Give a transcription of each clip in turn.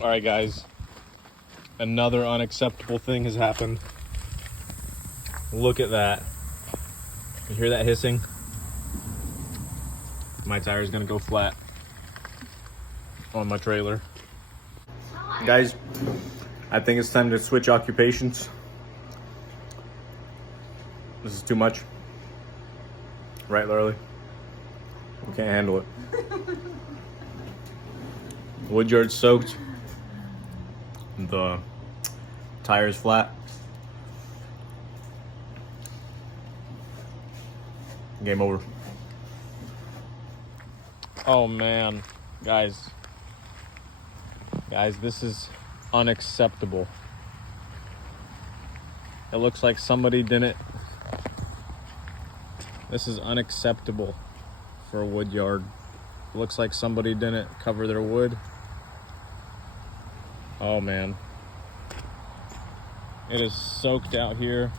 All right, guys. Another unacceptable thing has happened. Look at that. You hear that hissing? My tire is gonna go flat on my trailer. Guys, I think it's time to switch occupations. This is too much. Right, Lurley? We can't handle it. Woodyard's soaked. The tire's flat. Game over. Oh man, guys, this is unacceptable. It looks like somebody didn't. This is unacceptable for a wood yard. It looks like somebody didn't cover their wood. Oh man, it is soaked out here.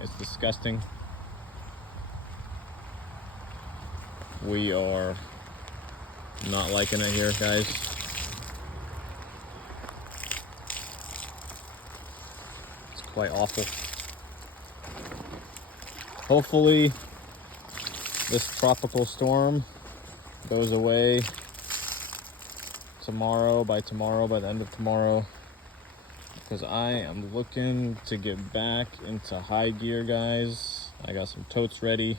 It's disgusting. We are not liking it here, guys. It's quite awful. Hopefully, this tropical storm goes away tomorrow, by the end of tomorrow, because I am looking to get back into high gear, guys. I got some totes ready.